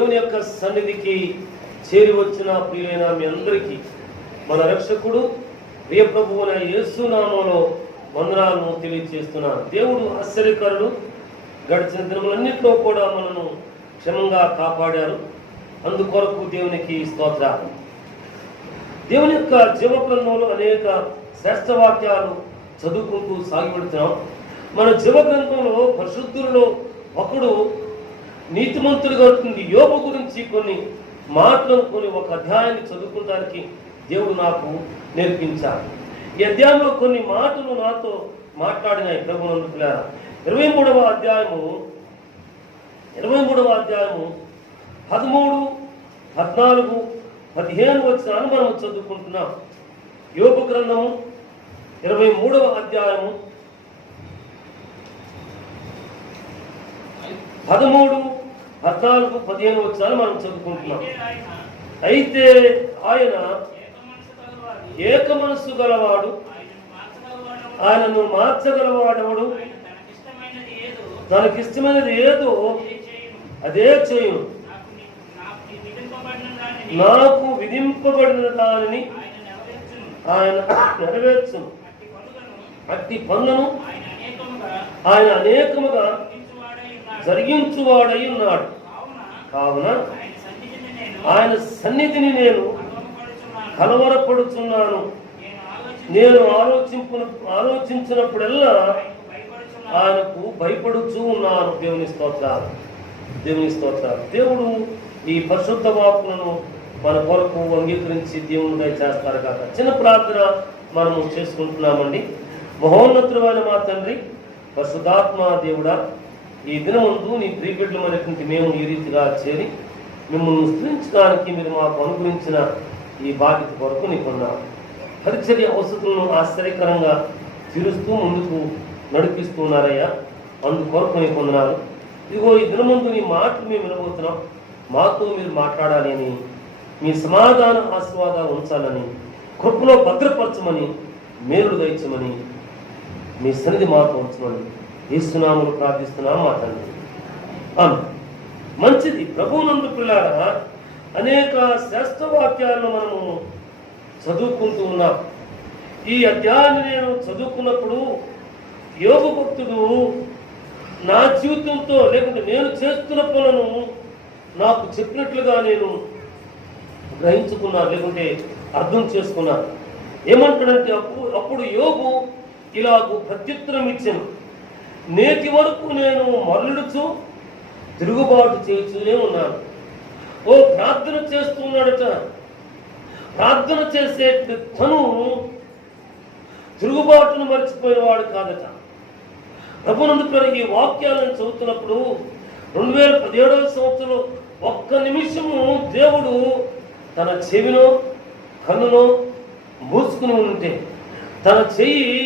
దేవుని యొక్క సన్నిధికి చేరి వచ్చిన ప్రియులైన మీ అందరికీ మన రక్షకుడు ప్రియ ప్రభువైన యేసు నామములో వందనాలను తెలియజేస్తున్నాను. దేవుడు ఆశ్చర్యకరుడు. గడిచిన దినములన్నింటిలో కూడా మనను క్షేమంగా కాపాడారు. అందుకొరకు దేవునికి స్తోత్రాలు. దేవుని యొక్క జీవగ్రంథంలో అనేక శ్రేష్ఠ వాక్యాలు చదువుకుంటూ సాగిపెడుతున్నాం. మన జీవగ్రంథంలో పరిశుద్ధులలో ఒకడు నీతిమంతుడిగా యోబు గురించి కొన్ని మాటలను ఒక అధ్యాయాన్ని చదువుకోవడానికి దేవుడు నాకు నేర్పించాడు. ఈ అధ్యాయంలో కొన్ని మాటలు నాతో మాట్లాడినాయి ప్రభునందుకులారా. 23వ అధ్యాయము 13, 14, 15 వచనాలు మనం చదువుకుంటున్నాం. యోబు గ్రంథము 23వ అధ్యాయము 13, 14, 15 వచనాలు మనం చదువుకుంటున్నాం. అయితే ఆయన ఏక మనస్సు గలవాడు, ఆయనను మార్చగలవాడెవడు? తనకిష్టమైనది ఏదో అదే చేయును. నాకు విధింపబడిన దానిని ఆయన నెరవేర్చును. అట్టి పనులను ఆయన అనేకముగా జరిగించువాడై ఉన్నాడు. కావున ఆయన సన్నిధిని నేను కలవరపడుచున్నాను. నేను ఆలోచించినప్పుడల్లా ఆయనకు భయపడుచూ ఉన్నాను. దేవుని స్తోత్రాలు, దేవుని స్తోత్రాలు. దేవుడు ఈ పరిశుద్ధ వాక్కులను మన కొరకు అంగీకరించి దేవుని చేస్తారు కాక. చిన్న ప్రార్థన మనము చేసుకుంటున్నామండి. మహోన్నతుడైన మా తండ్రి, పరిశుద్ధాత్మ దేవుడా, ఈ దినమందు నీ ప్రియబిడ్డలమైనటువంటి మేము ఈ రీతిగా చేరి మిమ్మల్ని స్తుతించడానికి మీరు మాకు అనుగ్రహించిన ఈ బాధ్యత కొరకు నీకున్నాం. పరిచర్య అవసరాలను ఆశ్చర్యకరంగా తీరుస్తూ ముందుకు నడిపిస్తున్నారయ్యా. అందుకొరకు నీకు వందనాలు. ఇదిగో ఈ దినమందు నీ మాటలు మేము వినబోతున్నాం. మాతో మీరు మాట్లాడాలి అని, మీ సమాధాన ఆశీర్వాదాలు ఉంచాలని, కృపలో భద్రపరచమని, మేలు దయచమని, మీ సన్నిధి మాతో ఉంచమని యేసునామములో ప్రార్థిస్తున్నాం మా తండ్రి. మంచిది. ప్రభువునందు పిల్లారా, అనేక శ్రేష్ఠ వాక్యాలను మనము చదువుకుంటూ ఉన్నాం. ఈ అధ్యాయాన్ని నేను చదువుకున్నప్పుడు యోబు భక్తుడు నా జీవితంతో లేకుంటే నేను చేస్తున్న పనులను నాకు చెప్పినట్లుగా నేను గ్రహించుకున్నాను, లేకుంటే అర్థం చేసుకున్నాను. ఏమంటాడంటే అప్పుడు యోబు ఇలాగూ ప్రత్యుత్తరం ఇచ్చాను. నేటి వరకు నేను మరలుడుచు తిరుగుబాటు చేస్తూనే ఉన్నాను. ఓ ప్రార్థన చేస్తున్నాడట. ప్రార్థన చేసే తను తిరుగుబాటును మర్చిపోయిన వాడు కాదట. ప్రభునందు ఈ వాక్యాలను చదువుతున్నప్పుడు 2017వ సంవత్సరంలో ఒక్క నిమిషము దేవుడు తన చెవినో కన్నునో మూసుకుని ఉంటే, తన చెయ్యి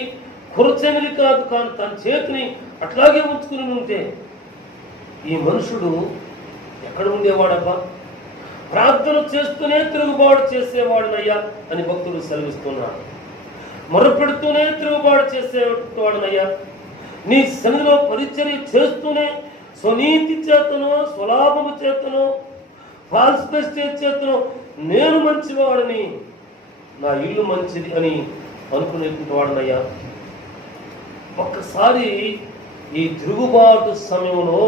కురచెమిది కాదు కానీ తన చేతిని అట్లాగే ఉంచుకుని ఉంటే ఈ మనుషుడు ఎక్కడ ఉండేవాడబ్బా? ప్రార్థన చేస్తూనే తిరుగుబాటు చేసేవాడునయ్యా అని భక్తుడు సెలవిస్తున్నాడు. మొరపెడుతూనే తిరుగుబాటు చేసేవాడునయ్యా. నీ సన్నిధిలో పరిచర్య చేస్తూనే స్వనీతి చేతనో స్వలాభము చేతనో ఫాల్స్ ప్రెస్టేజ్ చేతనో నేను మంచివాడని, నా ఇల్లు మంచిది అని అనుకునేటువంటి వాడునయ్యా. ఒక్కసారి ఈ తిరుగుబాటు సమయంలో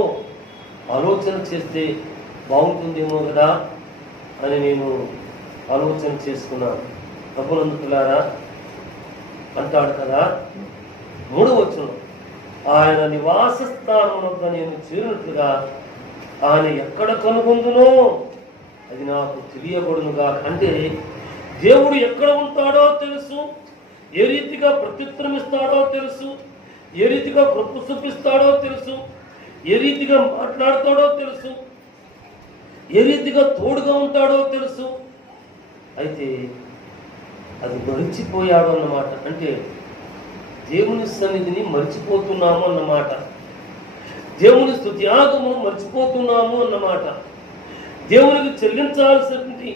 ఆలోచన చేస్తే బాగుంటుందేమో కదా అని నేను ఆలోచన చేసుకున్నాను. ప్రభునందుకులారా అంటాడు కదా 3వ వచనం, ఆయన నివాస స్థానం వద్ద నేను చేరినట్లుగా ఆయన ఎక్కడ కనుగొందునో అది నాకు తెలియబడునుగా. అంటే దేవుడు ఎక్కడ ఉంటాడో తెలుసు, ఏ రీతిగా ప్రత్యుత్తరం ఇస్తాడో తెలుసు, ఏ రీతిగా కృప చూపిస్తాడో తెలుసు, ఏ రీతిగా మాట్లాడతాడో తెలుసు, ఏ రీతిగా తోడుగా ఉంటాడో తెలుసు. అయితే అది మరిచిపోయాడు అన్నమాట. అంటే దేవుని సన్నిధిని మర్చిపోతున్నాము అన్నమాట. దేవుని స్తుత్యాగమును మర్చిపోతున్నాము అన్నమాట. దేవునికి చెల్లించాల్సినటువంటి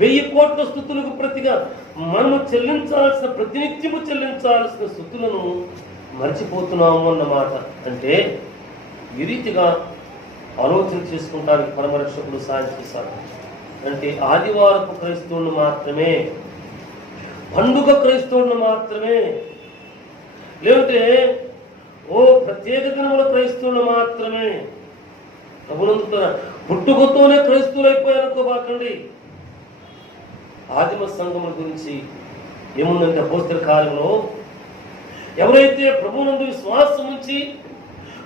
1000 కోట్ల స్తుతులకు ప్రతిగా మనము చెల్లించాల్సిన, ప్రతినిత్యము చెల్లించాల్సిన స్తుతులను మర్చిపోతున్నాము అన్నమాట. అంటే ఈ రీతిగా ఆలోచన చేసుకుంటానికి పరమరక్షకుడు సాయం చేశాడు. అంటే ఆదివారపు క్రైస్తవులను మాత్రమే, పండుగ క్రైస్తవులను మాత్రమే, లేదంటే ప్రత్యేక దినముల క్రైస్తవులను మాత్రమే ప్రభునందుతున్న పుట్టుకతోనే క్రైస్తవులు అయిపోయారనుకోబాకండి. ఆదిమ సంఘముల గురించి ఏముందంటే అపోస్తల కార్యంలో ఎవరైతే ప్రభువునందు విశ్వాసం ఉంచి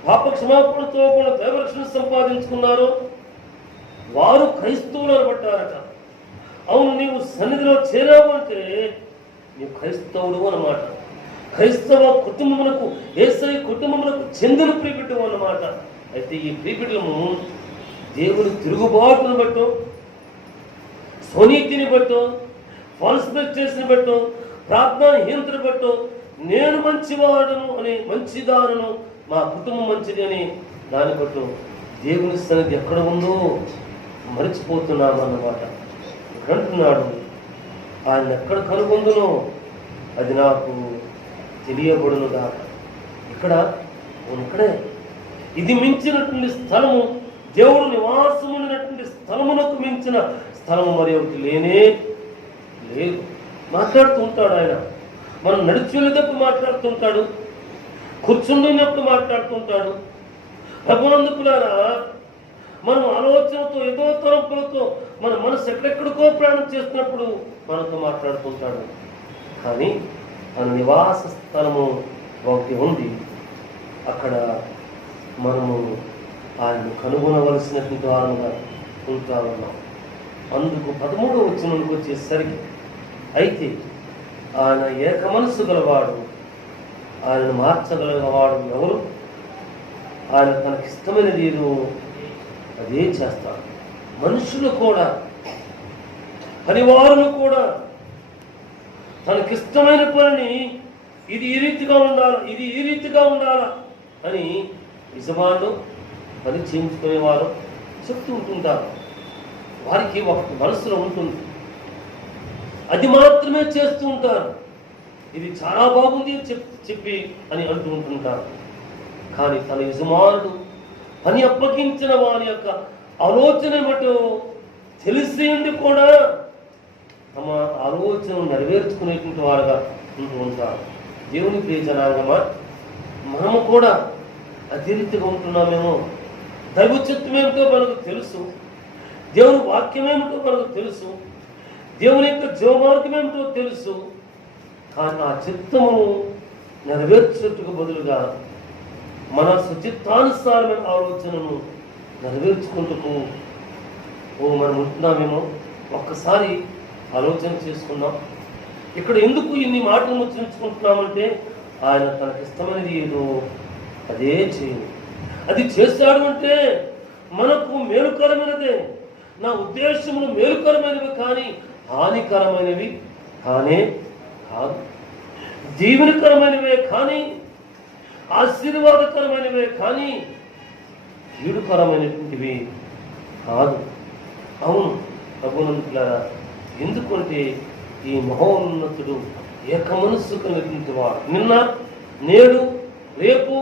పాప క్షమాపణతో కూడా దైవరక్షణ సంపాదించుకున్నారో వారు క్రైస్తవులు అనబట్టారట. అవును, నీవు సన్నిధిలో చేరావు అంటే నీవు క్రైస్తవుడు అన్నమాట. క్రైస్తవ కుటుంబములకు, యేసయ్య కుటుంబములకు చెందిన ప్రియబిడ్డవు అన్నమాట. అయితే ఈ ప్రియబిడ్డలము దేవుని తిరుగుబాటును బట్టో, స్వనీతిని బట్టో, ఫాల్స్ మెడిటేషన్ బట్టో, ప్రార్థనాహీనతను బట్టో, నేను మంచివాడును అని, మంచిదారును, మా కుటుంబం మంచిది అని దాన్ని బట్టు దేవుని సన్నిధి ఎక్కడ ఉందో మరిచిపోతున్నాము అన్నమాట. ఇక్కడ అంటున్నాడు, ఆయన ఎక్కడ కనుగొందునో అది నాకు తెలియబడును దాకా. ఇక్కడే ఇది మించినటువంటి స్థలము, దేవుడు నివాసం ఉండినటువంటి స్థలమునకు మించిన స్థలము మరి ఒకటి లేనే లేదు. మాట్లాడుతూ ఉంటాడు ఆయన. మనం నడిచి వెళ్ళేటప్పుడు మాట్లాడుతుంటాడు, కూర్చుండినప్పుడు మాట్లాడుతుంటాడు. ప్రభునందుకులారా, మనం ఆలోచనతో, ఏదో తలంపులతో మన మనసు ఎక్కడెక్కడికో ప్రయాణం చేస్తున్నప్పుడు మనతో మాట్లాడుతుంటాడు. కానీ మన నివాస స్థలము ఒకటి ఉంది. అక్కడ మనము ఆయన్ని కనుగొనవలసినటువంటి వారంగా ఉంటా ఉన్నాం. అందుకు 13వ వచనంలోకి వచ్చేసరికి, అయితే ఆయన ఏక మనస్సు గలవాడు, ఆయనను మార్చగలవాడు ఎవరు? ఆయన తనకిష్టమైనది ఏదో అదే చేస్తాడు. మనుషులు కూడా, పనివారులు కూడా తనకిష్టమైన పనిని ఇది ఈ రీతిగా ఉండాలా, ఇది ఈ రీతిగా ఉండాలా అని యజమానులు పని చేయించుకునేవారు చెప్తూ ఉంటుంటారు. వారికి ఒక మనసులో ఉంటుంది, అది మాత్రమే చేస్తూ ఉంటారు. ఇది చాలా బాగుంది చెప్పి అని అంటూ ఉంటుంటారు. కానీ తన యజమానుడు పని అప్పగించిన వారి యొక్క ఆలోచన ఏమిటో తెలిసి ఉండి కూడా తమ ఆలోచనను నెరవేర్చుకునేటువంటి వారుగా ఉంటూ ఉంటారు. దేవుని ప్రియ జనాంగమా, మనము కూడా అదే రీతిగా ఉంటున్నామేమో. దైవ చిత్తం ఏమిటో మనకు తెలుసు, దేవుని వాక్యం ఏమిటో మనకు తెలుసు, దేవుని యొక్క జీవమార్గం ఏమిటో తెలుసు. కానీ ఆ చిత్తమును నెరవేర్చుటకు బదులుగా మన సుచిత్తానుసారమైన ఆలోచనను నెరవేర్చుకుంటూ మనం ఉంటున్నామేమో. ఒక్కసారి ఆలోచన చేసుకుందాం. ఇక్కడ ఎందుకు ఇన్ని మాటలు ముచ్చరించుకుంటున్నామంటే, ఆయన తనకిష్టమైనది ఏదో అదే చేయండి. అది చేస్తాడు అంటే మనకు మేలుకరమైనదే. నా ఉద్దేశములు మేలుకరమైనవి కానీ హానికరమైనవి కానే కాదు. దీవెనకరమైనవే కానీ ఆశీర్వాదకరమైనవే కానీ కీడుకరమైనటువంటివి కాదు. అవును ప్రభునందులారా, ఎందుకంటే ఈ మహోన్నతుడు ఏక మనస్సు కలిగినటువంటి వాడు. నిన్న, నేడు, రేపు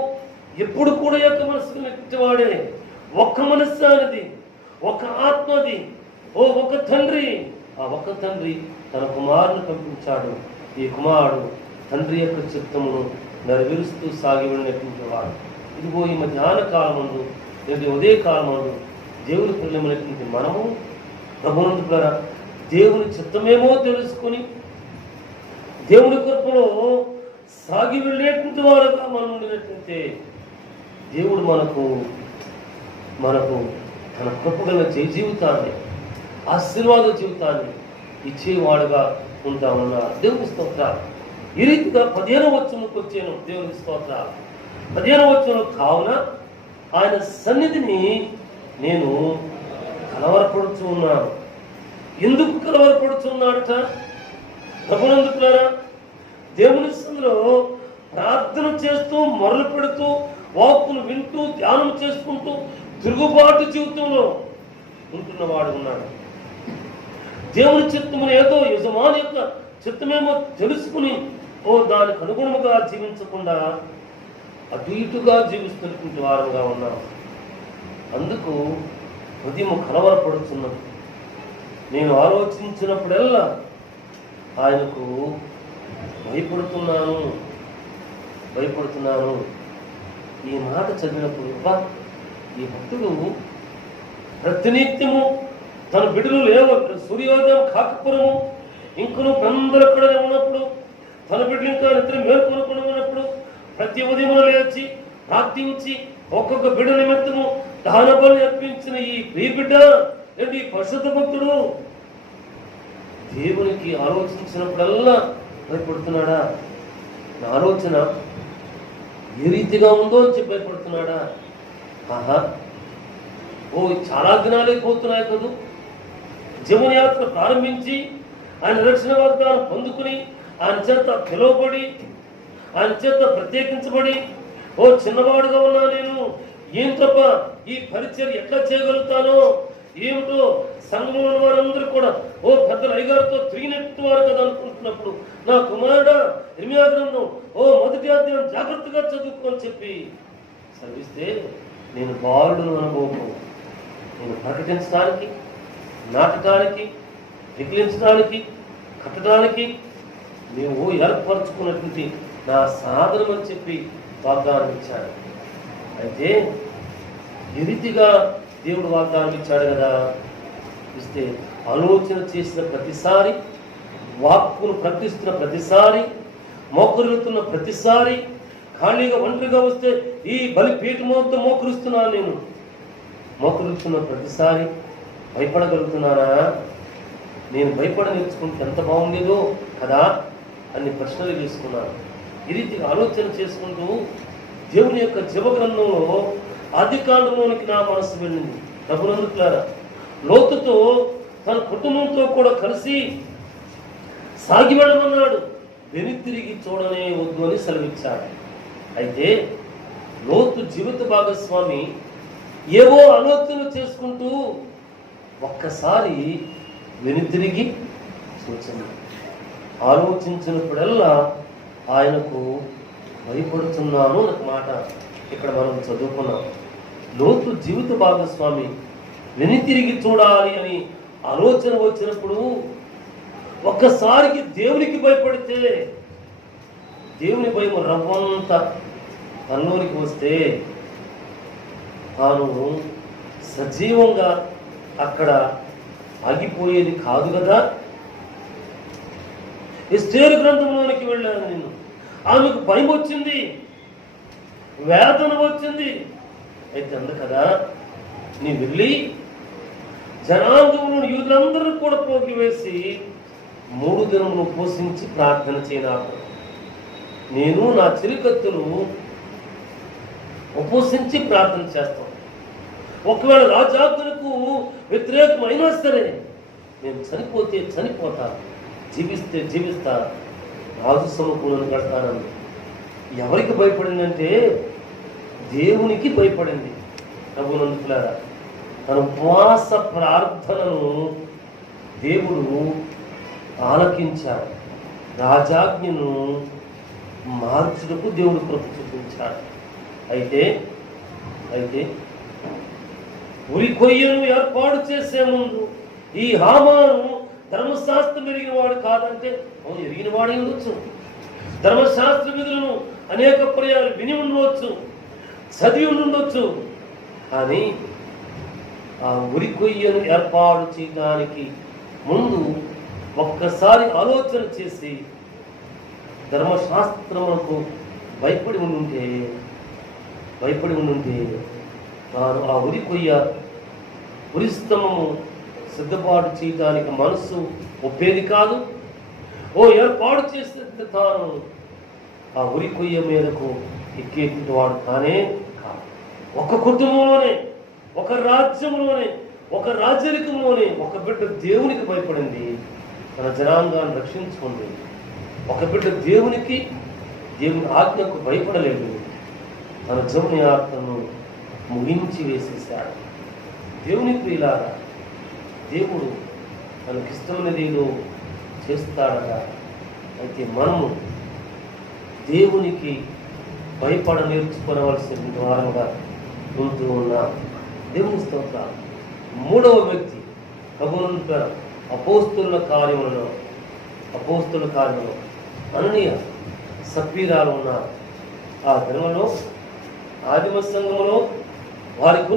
ఎప్పుడు కూడా ఏక మనస్సు కలిగినటువంటి వాడే. ఒక్క మనస్సు అనేది, ఒక ఆత్మది, ఒక తండ్రి. ఆ ఒక్క తండ్రి తన కుమారుని పంపించాడు. ఈ కుమారుడు తండ్రి యొక్క చిత్తమును నెరవేరుస్తూ సాగి వెళ్ళినటువంటి వాడు. ఇదిగో ఈ మధ్యాహ్న కాలమందు, లేదా ఉదయ కాలమందు దేవుని పిల్లమైనటువంటి మనము ప్రభునందులారా దేవుని చిత్తమేమో తెలుసుకొని దేవుని కృపలో సాగి వెళ్ళేటువంటి వారుగా మనం ఉండినట్లయితే దేవుడు మనకు తన కృపగల జీవితాన్ని, ఆశీర్వాద జీవితాన్ని ఇచ్చేవాడుగా ఉంటామన్నారు. దేవుని స్తోత్రాలు. ఈ రీతిగా 15వ వచనంలోకి వచ్చాను. దేవుని స్తోత్రాలు. 15వ వచనం, కావున ఆయన సన్నిధిని నేను కలవరపడుతూ ఉన్నాను. ఎందుకు కలవరపడుతున్నాడట? ప్రభునందుకున్నారా, దేవుని సన్నిధిలో ప్రార్థన చేస్తూ, మొరలు పెడుతూ, వాక్కును వింటూ, ధ్యానం చేసుకుంటూ తిరుగుబాటు జీవితంలో ఉంటున్నవాడు ఉన్నాడు. దేవుని చిత్తమును ఏదో యజమాని యొక్క చిత్తమేమో తెలుసుకుని దానికి అనుగుణముగా జీవించకుండా అటు ఇటుగా జీవిస్తున్నటువంటి వారుగా ఉన్నాం. అందుకు హృదయం కలవరపడుతున్నది. నేను ఆలోచించినప్పుడల్లా ఆయనకు భయపడుతున్నాను. ఈ మాట చదివినప్పుడు ఈ భక్తుడు ప్రతినిత్యము తన బిడ్డలు సూర్యోదయం కాకపురము ఇంకను పెందలక్కడ ఉన్నప్పుడు, తన బిడ్డలు ఇంకా నిద్ర మేల్కొనకుండా ఉన్నప్పుడు ప్రతి ఉదయం లేచి ప్రార్థించి ఒక్కొక్క బిడ్డ నిమిత్తము దాన బలి అర్పించిన ఈ బిడ్డ ఈ పరిశుద్ధ భక్తుడు దేవునికి ఆలోచించినప్పుడల్లా భయపడుతున్నాడా? నా ఆలోచన ఏ రీతిగా ఉందో అని చెప్పి భయపడుతున్నాడా? చాలా దినాలే పోతున్నాయి కదూ. జీవనయాత్ర ప్రారంభించి ఆయన రక్షణ వాగ్దానం పొందుకుని ఆయన చేత పిలువబడి ఆయన చేత ప్రత్యేకించబడి చిన్నవాడుగా ఉన్నా నేను ఏం తప్ప ఈ పరిచర్య ఎట్లా చేయగలుగుతానో ఏమిటో సంఘంలో వారందరూ కూడా పెద్దల అయ్యగారితో తిరిగినట్టు వారు కదా అనుకుంటున్నప్పుడు నా కుమారుడా ఇర్మియా గ్రంథం మొదటి అధ్యాయం జాగ్రత్తగా చదువుకోని చెప్పి చదివిస్తే నేను బాలుడును అనుభవం నేను ప్రకటించడానికి, నాటడానికి, వికిలించడానికి, కట్టడానికి మేము ఏర్పరచుకున్నటువంటి నా సాధనం అని చెప్పి వాగ్దానం ఇచ్చాడు. అయితే ఈ రీతిగా దేవుడు వాగ్దానం ఇచ్చాడు కదా. ఇస్తే ఆలోచన చేసిన ప్రతిసారి, వాక్కును ప్రకటిస్తున్న ప్రతిసారి, మోకరుతున్న ప్రతిసారి, ఖాళీగా ఒంటరిగా వస్తే ఈ బలిపీఠంతో మోకరుస్తున్నాను. నేను మోకరుతున్న ప్రతిసారి భయపడగలుగుతున్నానా? నేను భయపడ నేర్చుకుంటే ఎంత బాగుండేదో కదా అన్ని ప్రశ్నలు వేసుకున్నాను. ఈ రీతిగా ఆలోచన చేసుకుంటూ దేవుని యొక్క జీవగ్రంథంలో ఆదికాండంలోనికి నా మనసు వెళ్ళింది. ప్రభునందుకులారా, లోతుతో తన కుటుంబంతో కూడా కలిసి సాగి వెళ్ళమన్నాడు. వెనుతిరిగి చూడనే వద్దు అని సెలవిచ్చాడు. అయితే లోతు జీవిత భాగస్వామి ఏవో ఆలోచనలు చేసుకుంటూ ఒక్కసారి వెనుతిరిగి చూసింది. ఆలోచించినప్పుడల్లా ఆయనకు భయపడుతున్నాను అనే మాట ఇక్కడ మనం చదువుకున్నాం. లోతు జీవిత భాగస్వామి వెనుతిరిగి చూడాలి అని ఆలోచన వచ్చినప్పుడు ఒక్కసారికి దేవునికి భయపడితే, దేవుని భయం రవ్వంత తనలోనికి వస్తే తాను సజీవంగా అక్కడ ఆగిపోయేది కాదు కదా. ఎస్తేరు గ్రంథంలోనికి వెళ్ళాను నేను. ఆమెకు భయం వచ్చింది, వేదన వచ్చింది. అయితే అందు కదా నీ వెళ్ళి జనాంగంలో యూదులందరూ కూడా పోగివేసి 3 దినములు పోషించి ప్రార్థన చేయనాకు. నేను నా చిరుకత్తులు ఉపవసించి ప్రార్థన చేస్తాను. ఒకవేళ రాజాజ్ఞకు వ్యతిరేకమైనా సరే నేను చనిపోతే చనిపోతా, జీవిస్తే జీవిస్తా, రాజు సముఖంలో కడతానని. ఎవరికి భయపడిందంటే దేవునికి భయపడింది. ప్రభునందుకులారా, తన ఉపవాస ప్రార్థనను దేవుడు ఆలకించాడు. రాజాజ్ఞను మార్చుటకు దేవుడు కృప చూపించాడు. అయితే ఉరి కొయ్యను ఏర్పాటు చేసే ముందు ఈ హామాను ధర్మశాస్త్రం ఎరిగిన వాడు కాదంటే ఎరిగిన వాడే ఉండొచ్చు. ధర్మశాస్త్ర విధులను అనేక పర్యాలు విని ఉండవచ్చు, చదివి ఉండొచ్చు. కానీ ఆ ఉరి కొయ్యను ఏర్పాటు చేయడానికి ముందు ఒక్కసారి ఆలోచన చేసి ధర్మశాస్త్రములకు భయపడి ఉండుంటే తాను ఆ ఉరి స్తంభము సిద్ధపాటు చేయడానికి మనసు ఒప్పేది కాదు. ఏర్పాటు చేస్తే తాను ఆ ఉరి కొయ్య మీదకు ఎక్కేటువంటి వాడు కానే కాదు. ఒక కుటుంబంలోనే, ఒక రాజ్యంలోనే, ఒక రాజరికంలోనే ఒక బిడ్డ దేవునికి భయపడింది, తన జనాంగాన్ని రక్షించుకుంది. ఒక బిడ్డ దేవుని ఆజ్ఞకు భయపడలేదు, తన జీవన యాత్రను ముగించి వేసేశాడు. దేవుని ప్రియులారా, దేవుడు తనకిష్టమైనది ఏదో చేస్తాడట. అయితే మనము దేవునికి భయపడ నేర్చుకోవలసిన వారంగా ఉంటూ ఉన్నాం. దేవుని స్తోత్రం. మూడవ వ్యక్తి ప్రభువునంత అపోస్తుల కార్యములలో అననీయ సప్పీరాలు ఉన్నారు. ఆ దినములో ఆదిమ సంఘములో వారికి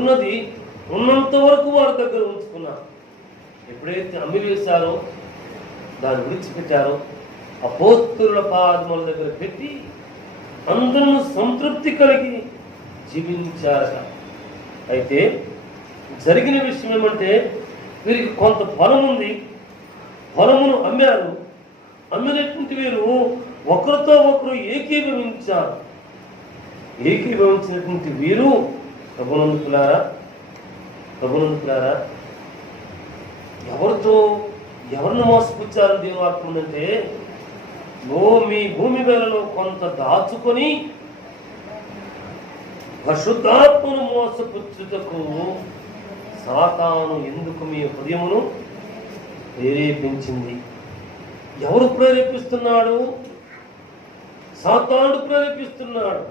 ఉన్నంత వరకు వారి దగ్గర ఉంచుకున్నారు. ఎప్పుడైతే అమ్మివేశారో దాన్ని విడిచిపెట్టారో అపోస్తుల పాదముల దగ్గర పెట్టి అందరూ సంతృప్తి కలిగి జీవించారట. అయితే జరిగిన విషయం ఏమంటే వీరికి కొంత పొలం ఉంది, పొలమును అమ్మారు. అమ్మినటువంటి వీరు ఒకరితో ఒకరు ఏకీభవించినటువంటి వీరు ప్రభునందుకులారా ఎవరిని మోసపుచ్చారు దేవుని వాక్యం ఉందంటే, మీ భూమి వేలలో కొంత దాచుకొని పరిశుద్ధాత్మను మోసపుచ్చుటకు సాతాను ఎందుకు మీ హృదయమును ప్రేరేపించింది. ఎవరు ప్రేరేపిస్తున్నాడు? సాతానుడు ప్రేరేపిస్తున్నాడు.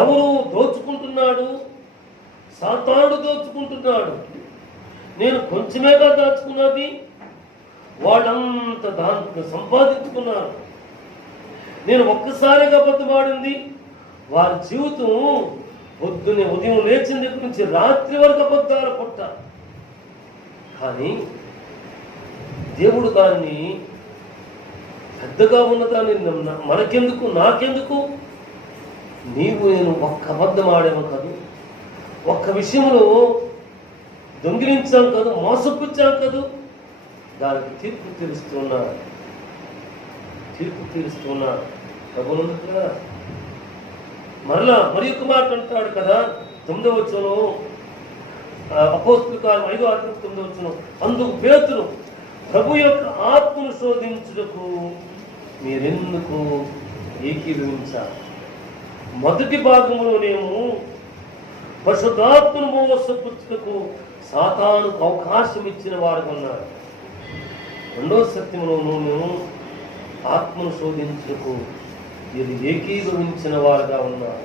ఎవరు దోచుకుంటున్నాడు? సాతానుడు దోచుకుంటున్నాడు. నేను కొంచెమేగా దాచుకున్నది, వాళ్ళంత దాంట్లో సంపాదించుకున్నారు. నేను ఒక్కసారిగా అబద్ధమాడింది. వారి జీవితం పొద్దున్నే ఉదయం లేచిన దగ్గర నుంచి రాత్రి వరకు అబద్ధాల పుట్ట. కానీ దేవుడు దాన్ని పెద్దగా ఉన్నదాన్ని మనకెందుకు, నాకెందుకు, నేను ఒక్క అబద్ధం ఆడాము కాదు, ఒక్క విషయంలో దొంగిలించాం కాదు, మోసపుచ్చాం కాదు, దానికి తీర్పు తీరుస్తున్నాడు ప్రభువునందుకులారా. మరలా మరి ఒక మాట అంటాడు కదా, 9వ వచనం, అపోస్తలుల కార్యం 5:9 వచనం, అందుకు పేతురు, ప్రభు యొక్క ఆత్మను శోధించుటకు మీరెందుకు ఏకీభవించారు? మొదటి భాగంలోనేమో పరిశుద్ధాత్మను మోసపుచ్చుటకు సాతానుకు అవకాశం ఇచ్చిన వారు ఉన్నారు. రెండవ సత్యములోనూ మేము ఆత్మను శోధించుటకు వీరు ఏకీభవించిన వారుగా ఉన్నారు.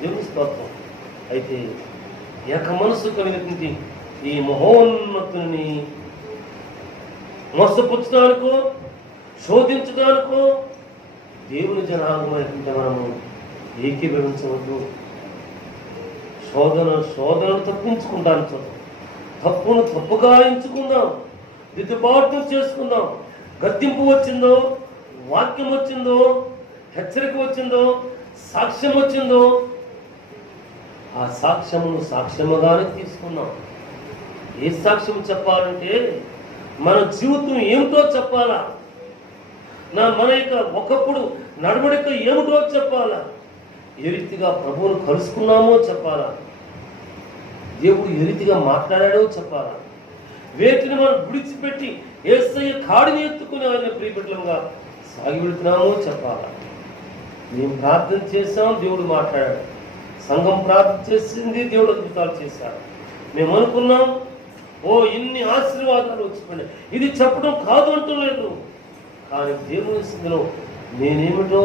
దేవుని స్తోత్రం. అయితే ఏక మనసు కలిగినటువంటి ఈ మహోన్నతుని మోసపుచ్చడానికో శోధించడానికో దేవుని జనాంగమైనటువంటి మనము ఏకీభవించవద్దు. శోధనను తప్పించుకుంటాను, తప్పును తప్పుగా ఎంచుకుందాం, దిద్దుబాటు చేసుకుందాం. గద్దింపు వచ్చిందో, వాక్యం వచ్చిందో, హెచ్చరిక వచ్చిందో, సాక్ష్యం వచ్చిందో, ఆ సాక్ష్యమును సాక్ష్యముగానే తీసుకున్నాం. ఏ సాక్ష్యం చెప్పాలంటే మన జీవితం ఏమిటో చెప్పాలా, మన యొక్క ఒకప్పుడు నడవడిక ఏమిటో చెప్పాలా, ఏ రీతిగా ప్రభువును కలుసుకున్నామో చెప్పాలా, దేవుడు ఏ రీతిగా మాట్లాడాడో చెప్పాలా, వేటిని మనం విడిచిపెట్టి యేసయ్య కాడిని ఎత్తుకుని ఆయన ప్రియబిడ్డలుగా సాగి వెళుతున్నామో చెప్పాలా. మేము ప్రార్థన చేశాం, దేవుడు మాట్లాడాడు. సంఘం ప్రార్థన చేసింది, దేవుడు అద్భుతాలు చేశాడు. మేము అనుకున్నాం, ఇన్ని ఆశీర్వాదాలు వచ్చిపోయినాయి. ఇది చెప్పడం కాదు అంటలేదు, కానీ దేవుని స్థితిలో నేనేమిటో,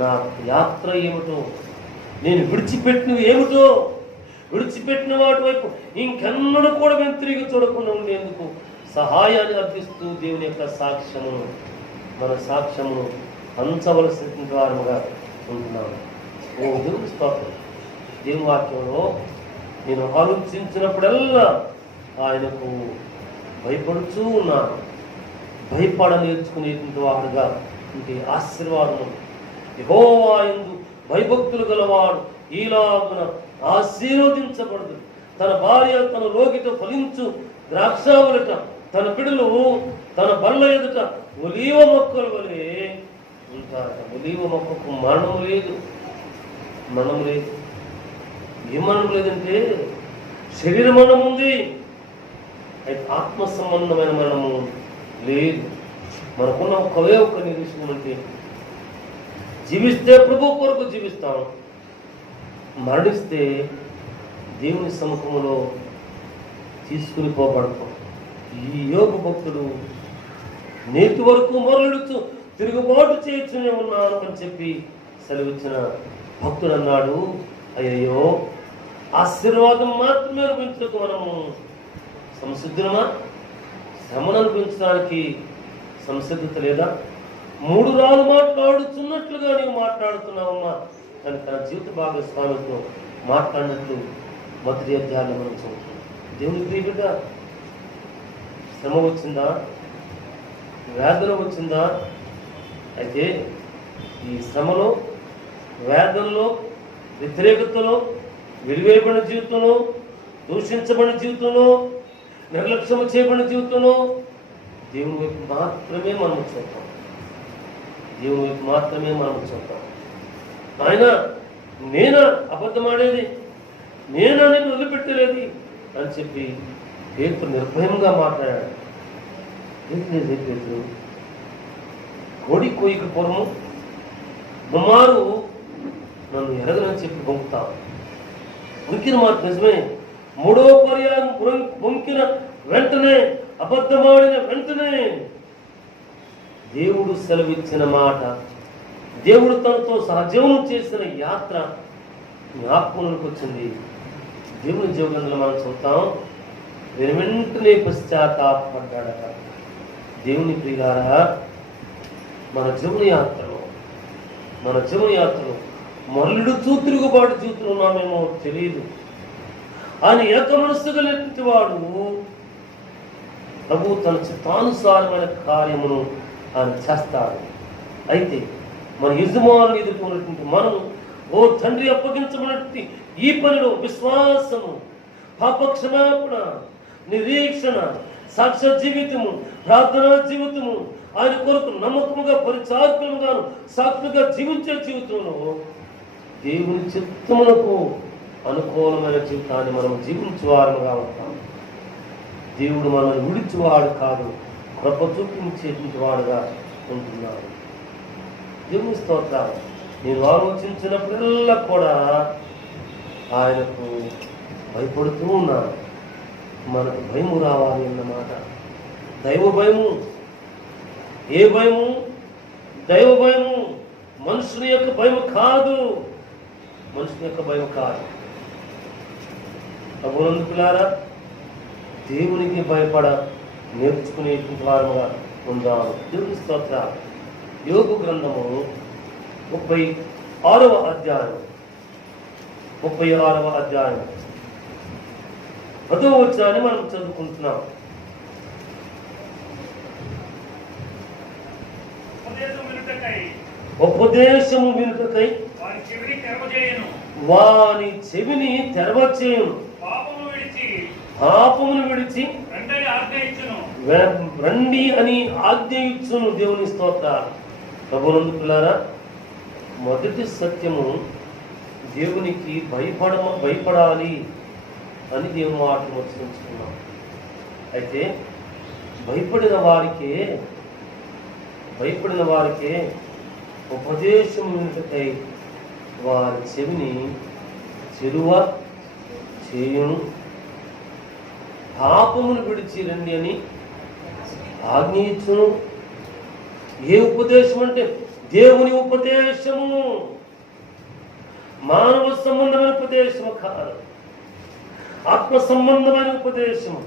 నా యాత్ర ఏమిటో, నేను విడిచిపెట్టినవి ఏమిటో, విడిచిపెట్టిన వాటి వైపు ఇంకెన్నడూ కూడా మేము తిరిగి చూడకుండా ఉండేందుకు సహాయాన్ని అర్థిస్తూ దేవుని యొక్క మన సాక్ష్యమును పంచవలసిన వారముగా ఉంటున్నాము. దేవుని స్తోత్రం. దేవుని వాక్యంలో నేను ఆలోచించినప్పుడల్లా ఆయనకు భయపడుతూ ఉన్నాను. భయపడ నేర్చుకునేటువంటి వాడుగా ఇంకే ఆశీర్వాదము. యెహోవా యందు భయభక్తులు గలవాడు ఈలాగున ఆశీర్వదించబడదు. తన భార్య తన లోకిట ఫలించు ద్రాక్షావలట, తన పిడులు తన బల్ల ఎదుట ఒలీవ మొక్కల వలె ఉంటారట. ఒలీవ మొక్కకు మరణం లేదు. ఏ మరణం లేదంటే శరీర మరణం ఉంది, అయితే ఆత్మ సంబంధమైన మరణము లేదు. మనకున్న ఒకే ఒక్క నిరీక్షణ అంటే జీవిస్తే ప్రభు కొరకు జీవిస్తాం, మరణిస్తే దేవుని సముఖంలో తీసుకుని పోబడతాం. ఈ యోగ భక్తుడు నేటి వరకు మొరలుడుచు తిరుగుబాటు చేయొచ్చునే ఉన్నాను అని చెప్పి సెలవిచ్చిన భక్తుడు అన్నాడు, అయ్యో ఆశీర్వాదం మాత్రమే అనుభవించకు మనము సంసిద్ధులమా? శ్రమను అనుభవించడానికి సంసిద్ధత లేదా? 3 రాళ్ళు మాట్లాడుతున్నట్లుగా నీవు మాట్లాడుతున్నావమ్మా అని తన జీవిత భాగస్వామితో మాట్లాడినట్లు మొదటి అధ్యాయంలో మనం చదువుతున్నాం. దేవుని ప్రియుడిగా శ్రమ వచ్చిందా? వేదన వచ్చిందా? అయితే ఈ శ్రమలో, వేదనలో, వ్యతిరేకతలో, వెలివేయబడిన జీవితంలో, దూషించబడిన జీవితంలో, నిర్లక్ష్యం చేయబడిన జీవితంలో దేవుని వైపు మాత్రమే మనం చూద్దాం. దేవుని వైపు మాత్రమే మనం చూద్దాం. ఆయన నేనా అబద్ధమాడేది, నేనా నేను వదిలిపెట్టలేదు అని చెప్పి పేతురు నిర్భయంగా మాట్లాడాడు. పేతురు కోడి కోయిక పూర్వము ముమ్మారు నన్ను ఎరగనని చెప్పి బొంకుతాను. బొంకిన మాట నిజమే. 3వ పర్యాయం బొంకిన వెంటనే, అబద్ధమాడిన వెంటనే దేవుడు సెలవిచ్చిన మాట, దేవుడు తనతో సహజీవనం చేసిన యాత్ర జ్ఞాపకంలోకి వచ్చింది. దేవుని జీవనంలో మనం చూద్దాం, వెంటనే పశ్చాత్తాపడ్డాడట. దేవుని ప్రియులారా, మన జీవన యాత్రలో మరలుడుచూ తిరుగుబాటు జీవితంలో ఉన్నామేమో తెలియదు. ఆయన ఏక మనస్సు కలిగినటువంటి వాడు ప్రభు తన చిత్తానుసారమైన కార్యమును ఆయన చేస్తాడు. అయితే మన యజమానులు ఎదుర్కొన్నటువంటి మనం, ఓ తండ్రి అప్పగించబడినటువంటి ఈ పనిలో విశ్వాసము, పాప క్షమాపణ, నిరీక్షణ, సాక్ష్య జీవితము, ప్రార్థనా జీవితము, ఆయన కొరకు నమ్మకముగా పరిచారకులుగాను సాక్షులుగా జీవించే జీవితంలో దేవుని చిత్తమునకు అనుకూలమైన జీవితాన్ని మనం జీవించేవారుగా ఉంటాం. దేవుడు మనల్ని విడిచేవాడు కాదు, కృప చూపించేటువంటి వాడుగా ఉంటున్నాడు. దేవుని స్తోత్రాలు. నేను ఆలోచించినప్పుడల్లా కూడా ఆయనకు భయపడుతూ ఉన్నాను. మనకు భయము రావాలి అన్నమాట. దైవ భయము. ఏ భయము? దైవ భయము. మనుషుని యొక్క భయం కాదు. మనుషుని యొక్క భయం కాదు. ప్రభునందుకులారా, దేవునికి భయపడ నేర్చుకునేటువంటి వారుగా ఉందాము. దేవుని స్తోత్రాలు. యోగు గ్రంథము 36వ అధ్యాయం 10వ వచనాన్ని మనం చదువుకుంటున్నాం. ఉపదేశము వినుటకై వాని చెవిని తెరవచేయును, పాపమును విడిచి రండి అని ఆజ్ఞ ఇచ్చును. దేవుని స్తోత్రాలు. ప్రభునందుకులారా, మొదటి సత్యము దేవునికి భయపడాలి అని దేవుని మాటను వచ్చుకుంటున్నాం. అయితే భయపడిన వారికే ఉపదేశం వినుటకై వారి చెవిని చెరువ చేయును, పాపమును విడిచి రండి అని ఆజ్ఞ ఇచ్చును. ఏ ఉపదేశం అంటే దేవుని ఉపదేశము, మానవ సంబంధమైన ఉపదేశము కాదు, ఆత్మ సంబంధమైన ఉపదేశము,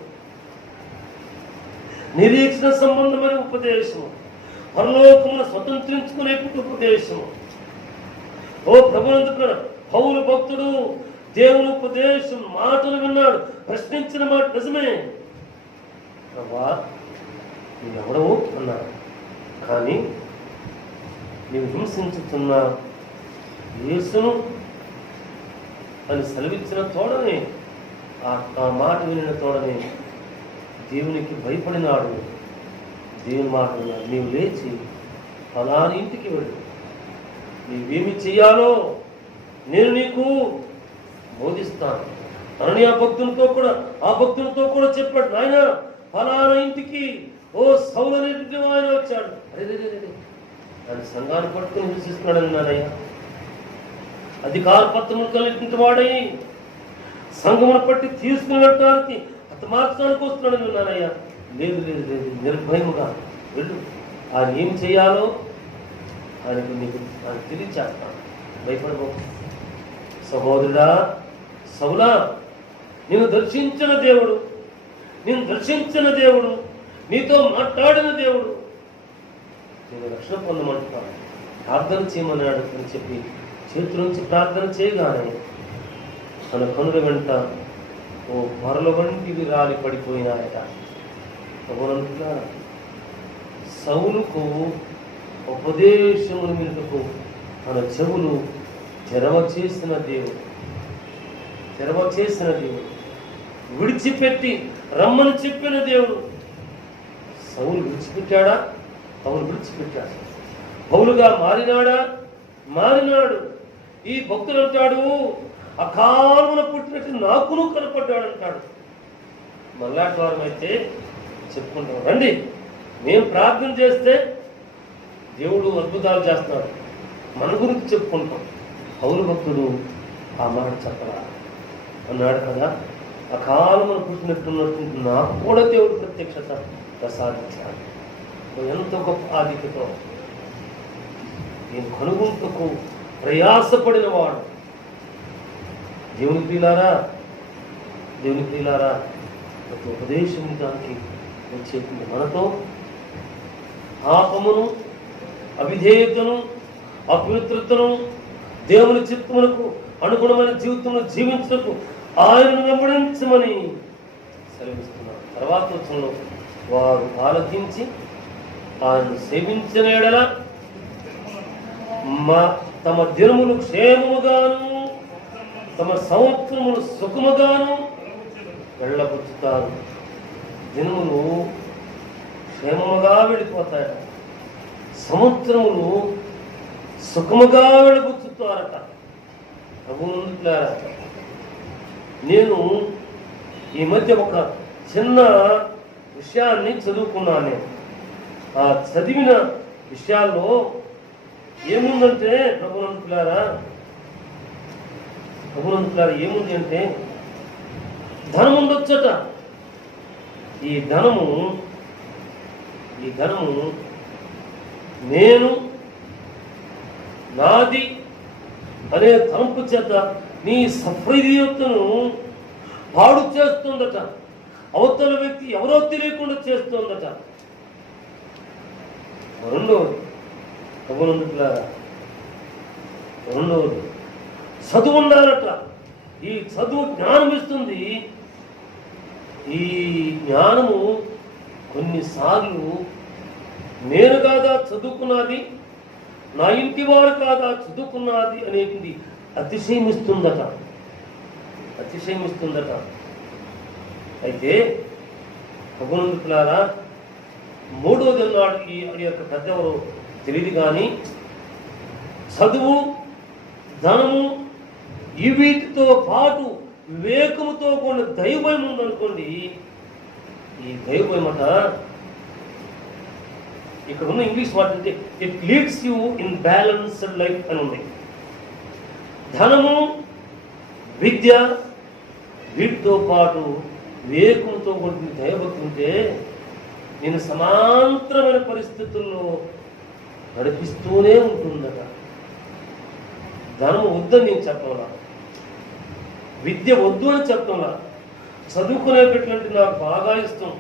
నిరీక్షణ సంబంధమైన ఉపదేశము, పరలోకమును స్వతంత్రించుకునే ఉపదేశము. ఓ ప్రభునందుకున్న పౌలు భక్తుడు దేవుని ఉపదేశం మాటలు విన్నాడు. ప్రశ్నించిన మాట నిజమే. ప్రభా, నువ్వెవడవు అన్నాడు. కానీ నీవు హింసించుతున్న యేసును అని సెలవిచ్చిన తోడనే, ఆ మాట వినిన తోడనే దేవునికి భయపడినాడు. దేవుని మాట విన్నాడు. నీవు లేచి ఫలాని ఇంటికి వెళ్ళు, నీవేమి చెయ్యాలో నేను నీకు బోధిస్తాను అని ఆ భక్తులతో కూడా చెప్పాడు. నాయన ఫలానా ఇంటికి ఓ సౌలు అనేటువంటి ఆయన వచ్చాడు. అరే ఆయన సంఘాన్ని పట్టుకుని హింసిస్తున్నాడు అన్నానయ్యా. అధికార పత్రములు కలిగినటువంటి వాడై సంఘమును పట్టి తీసుకుని వెళ్ళడానికి హతమార్చడానికి వస్తున్నాడు అన్నానయ్యా. లేదు, నిర్భయముగా వెళ్ళు, ఆయన ఏం చేయాలో ఆయనకు నీకు తెలియచేస్తాను, భయపడబో. సహోదరుడా, సౌలా, నేను దర్శించిన దేవుడు, నీతో మాట్లాడిన దేవుడు, నేను రక్షణ పొందమంటున్నాను, ప్రార్థన చేయమన్నాడు అని చెప్పి చేతుల నుంచి ప్రార్థన చేయగానే తన కనుల వెంట ఓ పొరల వంటివి రాలి పడిపోయినాయట. అవునంతా సౌలుకు ఉపదేశముల మీదకు తన చెవులు తెరవ చేసిన దేవుడు, విడిచిపెట్టి రమ్మని చెప్పిన దేవుడు. సౌలు విడిచిపెట్టాడా? పౌలు విడిచిపెట్టాడు. పౌలుగా మారినాడు. ఈ భక్తులు అంటాడు, అకాలమున పుట్టినట్టు నాకును కనపడ్డాడు అంటాడు. మళ్ళాటి వారం అయితే చెప్పుకుంటాం, రండి మేము ప్రార్థన చేస్తే దేవుడు అద్భుతాలు చేస్తాడు, మన గురించి చెప్పుకుంటాం. పౌలు భక్తుడు ఆ మాట చెప్పరా అన్నాడు కదా, అకాలమున పుట్టినట్టున్నట్టు నాకు కూడా దేవుడు ప్రత్యక్షత ప్రసాదించాడు. ఎంత గొప్ప ఆధిక్యతో నేను కనుగొంటకు ప్రయాసపడిన వాడు. దేవుని ప్రియులారా, ప్రతి ఉపదేశం దానికి వచ్చేసింది. మనతో పాపమును, అవిధేయతను, అపవిత్రతను, దేవుని చిత్తమునకు అనుగుణమైన జీవితంలో జీవించటకు ఆయనను వెంబడించమని సెలవిస్తున్నారు. తర్వాత వచ్చంలో వారు ఆలకించి ఆయనను సేవించిన ఎడల తమ దినములు క్షేమముగాను, తమ సంవత్సరములు సుఖముగాను వెళ్ళబుచ్చుతారు. దినములు క్షేమముగా వెళ్ళిపోతాయట, సంవత్సరములు సుఖముగా వెళ్ళబుచ్చుతారట. ప్రభువులారా, నేను ఈ మధ్య ఒక చిన్న విషయాన్ని చదువుకున్నాను. ఆ చదివిన విషయాల్లో ఏముందంటే ప్రభువులారా ఏముంది అంటే, ధనం ఉండొచ్చట. ఈ ధనము నేను నాది అనే తలంపు చేత నీ సఫలీయతను పాడు చేస్తుందట. అవతల వ్యక్తి ఎవరో తెలియకుండా చేస్తుందట. రెండవది చదువు ఉండాలట. ఈ చదువు జ్ఞానం ఇస్తుంది. ఈ జ్ఞానము కొన్నిసార్లు నేను కాదా చదువుకున్నది, నా ఇంటి వారు కాదా చదువుకున్నది అనేది అతిశయమిస్తుందట. అయితే ప్రభునందులారా, మూడోది అన్నాడు ఈ యొక్క పెద్దెవరు తెలియదు కానీ, చదువు, ధనము, ఈ వీటితో పాటు వివేకముతో కూడిన దైవభయం ఉందనుకోండి. ఈ దైవభయం అట, ఇక్కడ ఉన్న ఇంగ్లీష్ మాట అంటే it leads you in balanced life అని ఉంది. ధనము, విద్య, వీటితో పాటు వివేకంతో కూడిన దైవభక్తి ఉంటే నేను సమాంతరమైన పరిస్థితుల్లో నడిపిస్తూనే ఉంటుందట. ధనము వద్దని నేను చెప్పడంలా, విద్య వద్దు అని చెప్పడంలా, చదువుకునేటటువంటి నాకు బాగా ఇష్టం.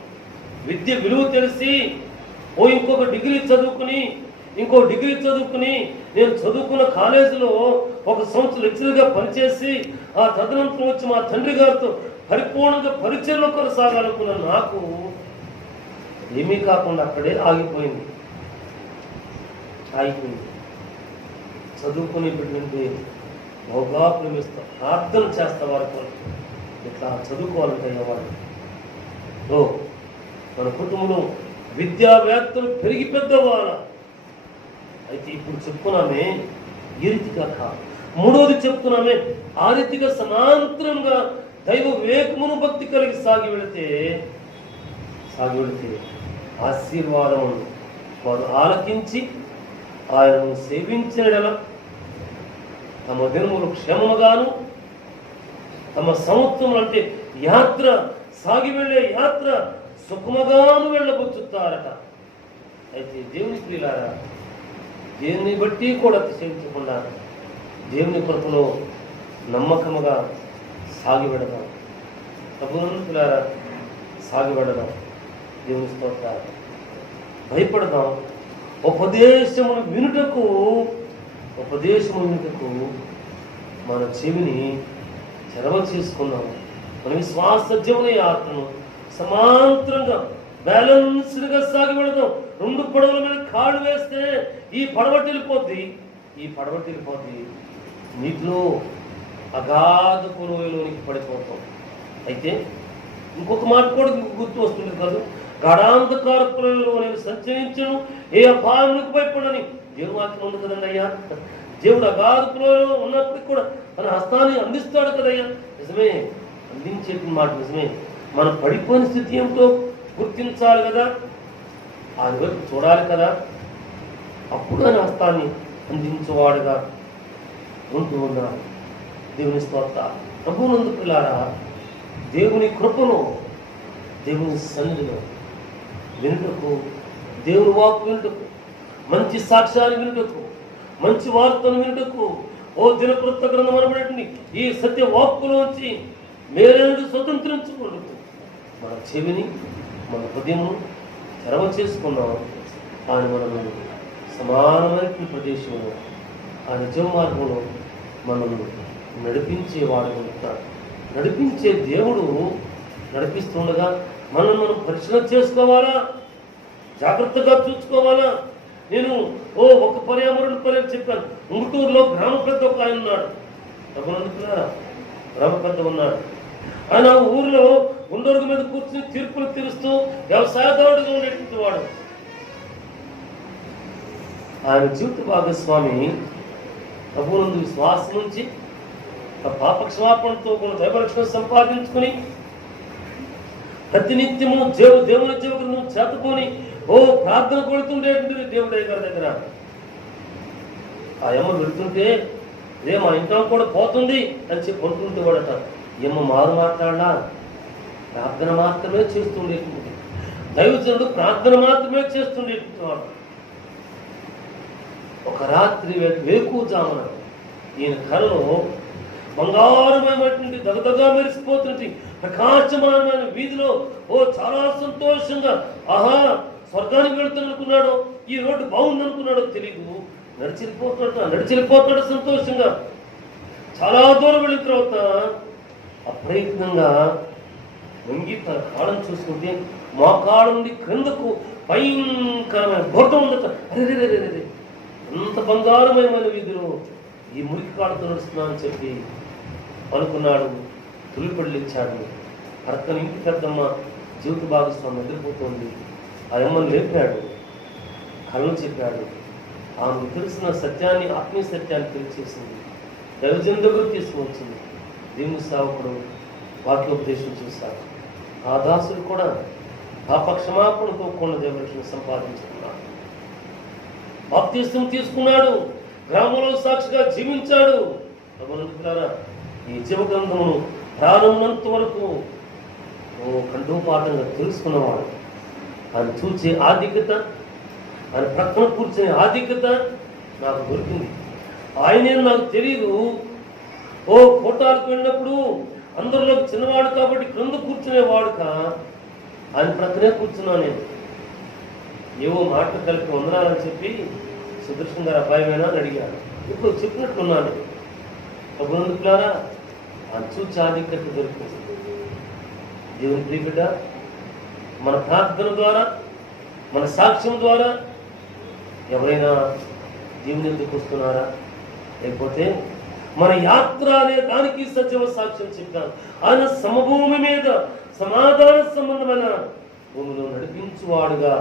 విద్య విలువ తెలిసి ఇంకొక డిగ్రీ చదువుకుని నేను చదువుకున్న కాలేజీలో 1 సంవత్సరం లెక్చరర్గా పనిచేసి ఆ తదనంతరం వచ్చి మా తండ్రి గారితో పరిపూర్ణంగా పరిచయంలో కొనసాగాలనుకున్న నాకు ఏమీ కాకుండా అక్కడే ఆగిపోయింది. చదువుకునేటటువంటి బాగా ప్రేమిస్తా, ప్రార్థన చేస్తా వారికి ఇట్లా చదువుకోవాలంటే వాళ్ళు. మన కుటుంబంలో విద్యావేత్తలు పెరిగి పెద్దవాళ్ళ. అయితే ఇప్పుడు చెప్పుకున్నామే ఈ రీతిగా కాదు. మూడోది చెప్తున్నామే, ఆ రీతిగా సమాంతరంగా దైవ వివేకమును భక్తి కలిగి సాగి వెళితే ఆశీర్వాదము వారు ఆలకించి ఆయనను సేవించిన తమ దినములు క్షేమముగాను, తమ సంవత్సరములు అంటే యాత్ర, సాగి వెళ్ళే యాత్ర సుఖముగాను వెళ్ళబుచ్చుతారట. అయితే దేవుని ప్రియులారా, దేవుని బట్టి కూడా అతిశయించకుండా దేవుని కృపలో నమ్మకముగా సాగిపెడదాం. ప్రభునందులారా సాగిపెడదాం. దేవుని స్తోత్రాలు. భయపడదాం. ఉపదేశమును వినుటకు మన చెవిని తెరవ చేసుకున్నాం. మన విశ్వాస జీవన యాత్రను సమాంతరంగా బ్యాలెన్స్డ్గా సాగిపెడదాం. 2 పడవల మీద కాళ్ళు వేస్తే ఈ పడవ వెళ్ళిపోద్ది. నీటిలో అగాధపు లోయలోనికి పడిపోతాం. అయితే ఇంకొక మాట కూడా గుర్తు వస్తుంది కాదు, గాఢాంధకారపురంలో నేను సంచరించను, ఏ అపాయానికి భయపడని దేవుని వాక్యం ఉంది కదండి అయ్యా. దేవుడు అగాధపురంలో ఉన్నప్పటికీ కూడా తన హస్తాన్ని అందిస్తాడు కదయ్యా. నిజమే, అందించే మాట నిజమే. మనం పడిపోయిన స్థితి ఏమిటో గుర్తించాలి కదా, ఆయన వైపు చూడాలి కదా. అప్పుడు ఆయన హస్తాన్ని అందించేవాడుగా ఉంటూ ఉన్నాడు. దేవుని స్తోత్రాలు. ప్రభువునందు పిల్లారా, దేవుని కృపను, దేవుని సన్నిధిలో వినుటకు, దేవుని వాక్కు వినుటకు, మంచి సాక్ష్యాన్ని వినుటకు, మంచి వార్తను వినుటకు, ఓ దినకృత గ్రంథం అనబడేటువంటి ఈ సత్య వాక్కులోంచి మేలైనది స్వతంత్రించుకుంటూ మన చెవిని, మన హృదయము తెరవ చేసుకున్నాం. ఆయన మనము సమానమైన ప్రదేశంలో, ఆయన జీవ మార్గంలో మనము నడిపించేవాడు ఉంటాడు. నడిపించే దేవుడు నడిపిస్తుండగా మనం పరిశీలన చేసుకోవాలా, జాగ్రత్తగా చూసుకోవాలా. నేను ఒక పర్యావరణ పర్యాలు చెప్పాను. ఉంగుటూరులో గ్రామ పెద్ద ఒక ఆయన ఉన్నాడు. ప్రభునందుకున్నారా, గ్రామ పెద్ద ఉన్నాడు. ఆయన ఊరిలో గుండొరుగు మీద కూర్చుని తీర్పులు తీరుస్తూ వ్యవసాయదారుడుగా ఉండేటువంటి వాడు. ఆయన జీవిత భాగస్వామి ప్రభువునందు విశ్వాసం నుంచి పాపక్షమాపణతో కొన్ని దైవరక్షణ సంపాదించుకుని ప్రతినిత్యము దేవుని జీవకులను చేతుకొని ప్రార్థన కొడుతుండేటువంటి దేవుడయ్య గారి దగ్గర ఆ యమ్మ వెళుతుంటే మా ఇంట్లో కూడా పోతుంది అని చెప్పి అనుకుంటూ వాడట. యమ్మ మారు మాట్లాడినా ప్రార్థన మాత్రమే చేస్తుండేటువంటి దైవజనుడు, ప్రార్థన మాత్రమే చేస్తుండేటువంటి వాడు. ఒక రాత్రి వేకువజామున ఈయన కళలో బంగారమైనటువంటి దగదగా మెరిసిపోతున్నటువంటి ప్రకాశమానమైన వీధిలో చాలా సంతోషంగా, ఆహా స్వర్గానికి వెళుతాను అనుకున్నాడో, ఈ రోడ్డు బాగుంది అనుకున్నాడో తెలియదు, నడిచెళ్ళిపోతాడు సంతోషంగా. చాలా దూరం వెళ్ళిన తర్వాత అప్రయత్నంగా వంగి తన కాళ్ళను చూసుకుంటే మోకాళ్ళ నుండి క్రిందకు భయంకరమైన బొట్టం ఉందట. అరే అంత బంగారమైన వీధిలో ఈ మురికి కాళ్ళతో నడుస్తున్నానని చెప్పి అనుకున్నాడు. తులిపడిలిచ్చాడు. అర్థం ఇంటి పెద్దమ్మ జీవిత భాగస్వామి నిద్రపోతుంది. ఆ అమ్మను లేపాడు, కళ్ళను చెప్పాడు. ఆమెకు తెలిసిన సత్యాన్ని, ఆత్మీయ సత్యాన్ని తెలియచేసింది. దైవజన్ దగ్గర తీసుకువచ్చింది. దేవుని సేవకుడు వాక్యోపదేశం చేశాడు. ఆ దాసుడు కూడా పాపక్షమాపణతో కొన్ని దైవరక్షణ సంపాదించుకున్నాడు. బాప్తిసం తీసుకున్నాడు. గ్రామంలో సాక్షిగా జీవించాడు. ప్రభువునందుకులారా, ఈ జీవ గ్రంథమును ప్రారంభంత వరకు కంఠోపాఠంగా తెలుసుకున్నవాడు. ఆయన చూచే ఆధిక్యత, ఆయన ప్రక్కన కూర్చునే ఆధిక్యత నాకు దొరికింది. ఆయనే నాకు తెలియదు. కోటాలకు వెళ్ళినప్పుడు అందరిలోకి చిన్నవాడు కాబట్టి క్రింద కూర్చునేవాడుక ఆయన ప్రక్కనే కూర్చున్నా. నేను ఏవో మాటలు కలిపి వందనాలని చెప్పి సుదర్శన్ గారు అబ్బాయిమైనా అని అడిగాడు. ఇప్పుడు చెప్పినట్టున్నాను. ప్రభువునందుకులారా, ఆయన చూచి ఆధిక్యత దొరికింది. దేవుని ప్రియబిడ్డ, మన ప్రార్థన ద్వారా, మన సాక్ష్యం ద్వారా ఎవరైనా దేవుని ఎందుకు వస్తున్నారా? లేకపోతే మన యాత్ర అనే దానికి సజీవ సాక్ష్యం చెప్పాను. ఆయన సమభూమి మీద సమాధాన సంబంధమైన భూమిలో నడిపించువాడుగా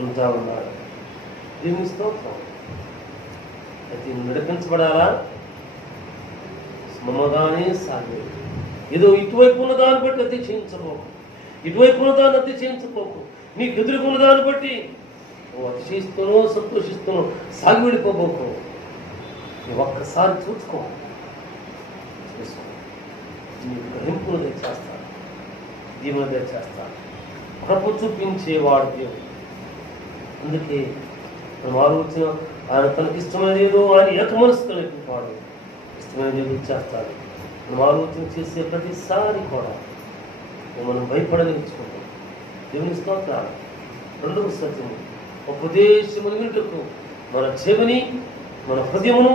ఉంటా ఉన్నాడు. దేవుని స్తోత్రం. అయితే నడిపించబడాలా? సమగానే సాగేది. ఏదో ఇటువైపు ఉన్న దాన్ని బట్టి అతిశయించబోకు, ఇటువైపు ఉన్న దాన్ని అతిశయించబోకు. నీకు ఎదురుకున్న దాన్ని బట్టి అతిశయిస్తూనో సంతోషిస్తూనో సాగి వెళ్ళిపోబోకు. నువ్వు ఒక్కసారి చూసుకో, నీకు గ్రహింపులు తెచ్చేస్తాను, దీవులు తెచ్చేస్తాను. కృప చూపించేవాడు దేవుడు. అందుకే మనం ఆలోచన, ఆయన తనకిష్టమైన ఏదో ఆయన ఏక మనసు కలిగిన వాడు. ఇష్టమైన ఎదురు చేస్తాడు. మనం ఆలోచన చేసే ప్రతిసారి కూడా మనం భయపడనిచ్చుకుంటాం. దేవుని స్తోత్రాలు. రెండవ సత్యము, ఉపదేశమును వింటకు మన చెవిని మన హృదయమును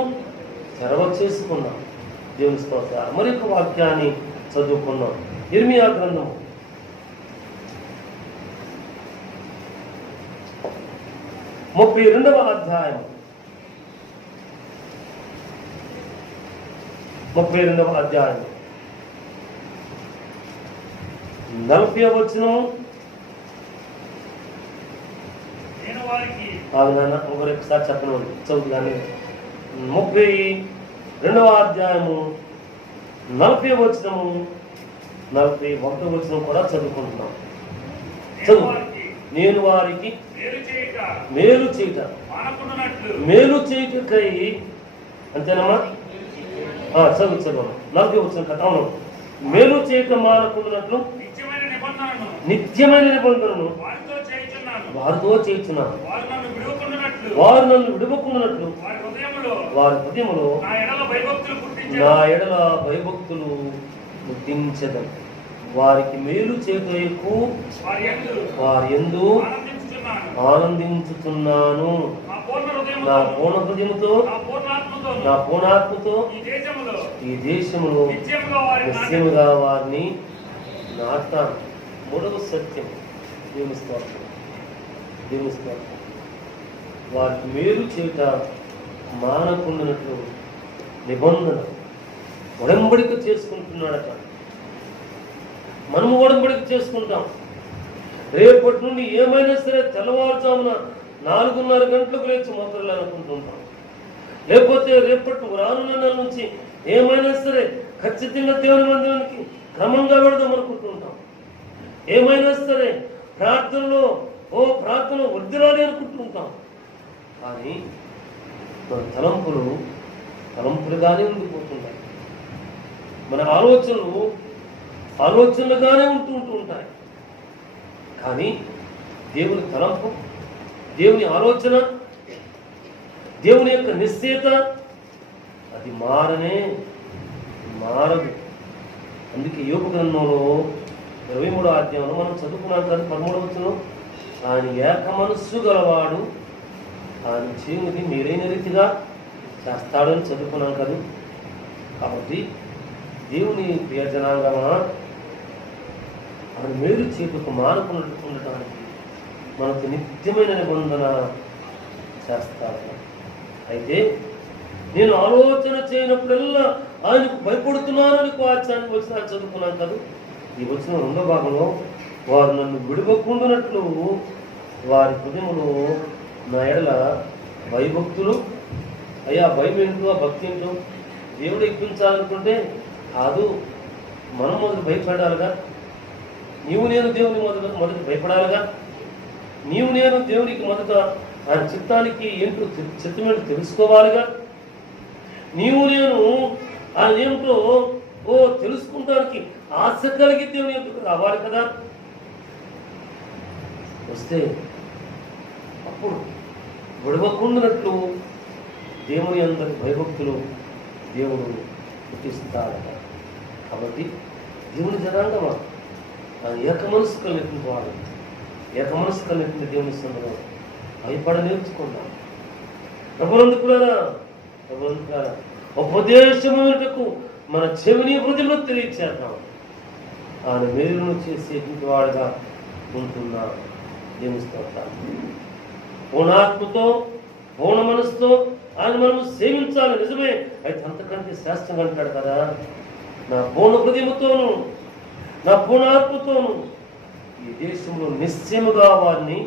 తెరవ చేసుకున్నాం. దేవుని స్తోత్రాలు. మరొక వాక్యాన్ని చదువుకున్నాం. ఇర్మియా గ్రంథము 32వ అధ్యాయం 40వ వచనం. ఒకసారి చెప్పండి, చదువుతాను. 32వ అధ్యాయము 40వ వచనము 41వ వచనం కూడా చదువుకుంటున్నాం. చదువు. నేను వారికి మేలు చేయుటకై, అంతేనమ్మా? చదువు 40వ వచనం కదా. అవును. మేలు చేయక మానకుండానట్లు నిత్యమైన నిబంధనను వారితో చేయుచున్నాను. వారు నన్ను విడువకుండానట్లు వారి హృదయములో నా ఎడల భయభక్తులు పుట్టించెదను. వారికి మేలు చేయుటకు వారి యందు ఆనందించుతున్నాను. నా పూర్ణ హృదయముతో నా పూర్ణాత్మతో ఈ దేశములో నిశ్చయముగా వారిని నాటాను. మూడవ సత్యం, దేవుని స్తోత్రం. వారికి మేలు చేయుట మానకుండానట్లు నిబంధన ఒడంబడిక చేసుకుంటున్నాడట. మనము ఒడంబడిక చేసుకుంటాం. రేపటి నుండి ఏమైనా సరే తెల్లవారుజామున 4:30 గంటలకు లేచి మొదలు అనుకుంటుంటాం. లేకపోతే రేపటి రానున్న నెల నుంచి ఏమైనా సరే ఖచ్చితంగా దేవుని మందిరానికి క్రమంగా వెళదాం అనుకుంటుంటాం. ఏమైనా సరే ప్రార్థనలో ప్రార్థన వృద్ధిరాలి అనుకుంటుంటాం. కానీ మన తలంపులుగానే ఉండిపోతుంటాయి. మన ఆలోచనలుగానే ఉంటూ ఉంటాయి. కానీ దేవుని తలంపు, దేవుని ఆలోచన, దేవుని యొక్క నిశ్చయత అది మారదు. అందుకే యోబు గ్రంథంలో 23వ అధ్యాయంలో మనం చదువుకున్నాం కదా, 13వ వచనం, ఆయన ఏక మనస్సు గలవాడు, ఆయన జీవునికి మీరైన రీతిగా చేస్తాడని చదువుకున్నాం కదా. కాబట్టి దేవుని ప్రియజనాంగమా, ఆయన మేలు చేతుకు మానకుండా ఉండటానికి మనకు నిత్యమైన నిబంధన చేస్తాడు. అయితే నేను ఆలోచన చేయనప్పుడల్లా ఆయనకు భయపడుతున్నానని వాక్యానికి వచ్చిన చదువుకున్నాను కదా. ఈ వచ్చిన 2వ భాగంలో, వారు నన్ను విడిపోకుండానట్లు వారి హృదయములో నా ఎడల భయభక్తులు. అయ్యా, భయం ఏంటో, ఆ భక్తి ఏంటో దేవుడు ఇప్పించాలనుకుంటే కాదు, మనం మొదటి భయపడాలిగా. నీవు నేను దేవుని మొదటి భయపడాలిగా. నీవు నేను దేవునికి మొదట ఆయన చిత్తానికి ఏంటో చిత్తమేంటో తెలుసుకోవాలిగా. నీవు నేను ఆయన ఏమిటో తెలుసుకుంటానికి ఆశ కలిగి దేవుని ఎందుకు రావాలి కదా. వస్తే అప్పుడు విడవకుండానట్లు దేవుని అందరి భయభక్తులు దేవుడు పుట్టిస్తాడట. కాబట్టి దేవుని జనాంగమా, ఆయన ఏక మనసు కలిగినటువంటి వాడు, ఏక మనసు కలిగినటువంటి దేవుని సందర్భం భయపడ నేర్చుకున్నాం. ప్రభునందుకులారా ఉపదేశమునకు మన చెవిని హృదయంలో తెలియచేద్దాం. ఆయన మేలును చేసేటువంటి వాడుగా ఉంటున్నా. దేవుని స్తోత్రం. పూర్ణాత్మతో పూర్ణ మనసుతో ఆయన మనము సేవించాలి. నిజమే. అయితే అంతకంటే శాస్త్రం అంటాడు కదా, నా పూర్ణ హృదయముతోను నా పూర్ణాత్మతోను ఈ దేశంలో నిశ్చయముగా వారిని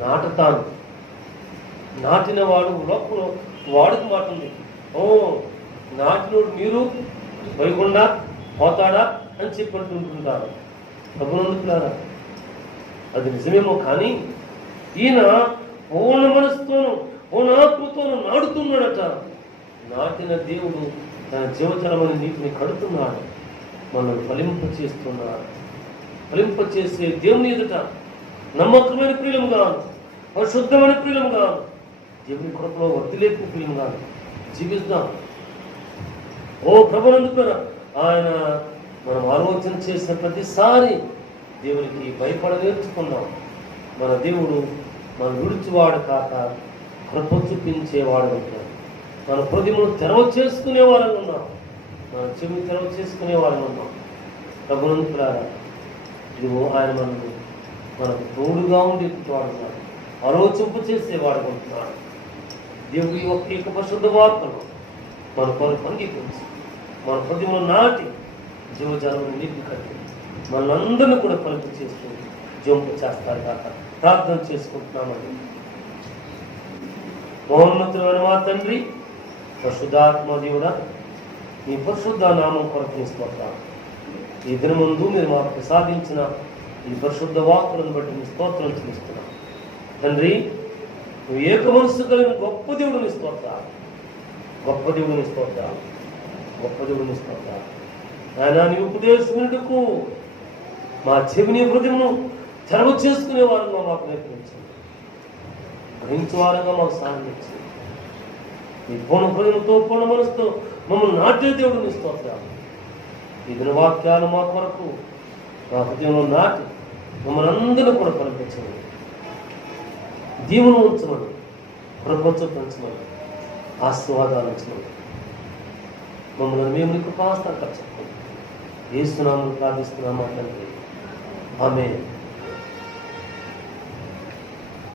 నాటుతాను. నాటిన వాడు లోపల వాడికి మాట ఉంది. నాటినోడు మీరు భయకుండా పోతాడా అని చెప్పంటుంటారు. ప్రభునందుకులారా, అది నిజమేమో. కానీ ఈయన పూర్ణ మనసుతోను పూర్ణాత్మతోను నాడుతున్నాడట. నాటిన దేవుడు తన జీవచరమైన నీటిని కడుతున్నాడు, మనల్ని ఫలింపచేస్తున్నాడు. ఫలింపచేసే దేవుని ఎదుట నమ్మకమైన ప్రియులముగా, పరిశుద్ధమైన ప్రియులముగా, దేవుని కృపలో వర్తిలేపు ప్రియులుగా జీవిద్దాం. ఓ ప్రభునందు ఆయన మనం ఆలోచన చేసిన ప్రతిసారి దేవునికి భయపడ నేర్చుకున్నాం. మన దేవుడు మన విడుచువాడు కాక కృప చూపించేవాడు ఉంటాడు. మన హృదయమును తెరవ చేసుకునే వారం ఉన్నాం, మన చెవిని తెరవ చేసుకునే వారం ఉన్నాం. ప్రభునందుకులారా, ఇదిగో ఆయన మనకు తోడుగా ఉండేవాడు, ఆలోచింపు చేసేవాడు ఉంటున్నాడు. దేవుడి యొక్క పరిశుద్ధ వార్తను మన కొరకు అంగీకరించి మన హృదయంలో నాటి జీవజాలను నింపి కట్టి మనందరినీ కూడా పలుకు చేస్తూ జంపు చేస్తారు కాక ప్రార్థన చేసుకుంటున్నామండి. మహోన్నతులైన మా తండ్రి, పరిశుద్ధాత్మ దేవుడా, మీ పరిశుద్ధ నామం కొరకు స్తోత్రాలు. ఈ దినముందు మీరు మాకు ప్రసాదించిన ఈ పరిశుద్ధ వాక్కులను బట్టి మీ స్తోత్రం చేస్తున్నాం తండ్రి. నువ్వు ఏక మనస్సు కలిగిన గొప్ప దేవుడిని స్తోత్రాలు, గొప్ప దేవుడిని స్తోత్రాలు, గొప్ప దేవుడిని స్తోత్రాలు. ఆయన నీ ఉపదేశమునకు మా చెవిని హృదయమును తెరవ చేసుకునే వారంగా మాకు నేర్పించండి, గ్రహించేవారంగా మాకు సాధించండి. మీ పూర్ణ హృదయంతో పూర్ణ మనసుతో మమ్మల్ని నాటే దేవుడిని స్తోత్రాలు. ఈ దినవాక్యాలు మా కొరకు మా హృదయంలో నాటి మమ్మల్ని అందరూ కూడా పంపించండి. దీవును ఉంచమని, ప్రపంచం పెంచమని, ఆశీర్వాదాలు ఉంచమని మమ్మల్ని మేము నీకు పాస్తాం చెప్పండి. ఏసునామమున ప్రార్థిస్తున్నామా తండ్రి, ఆమేన్.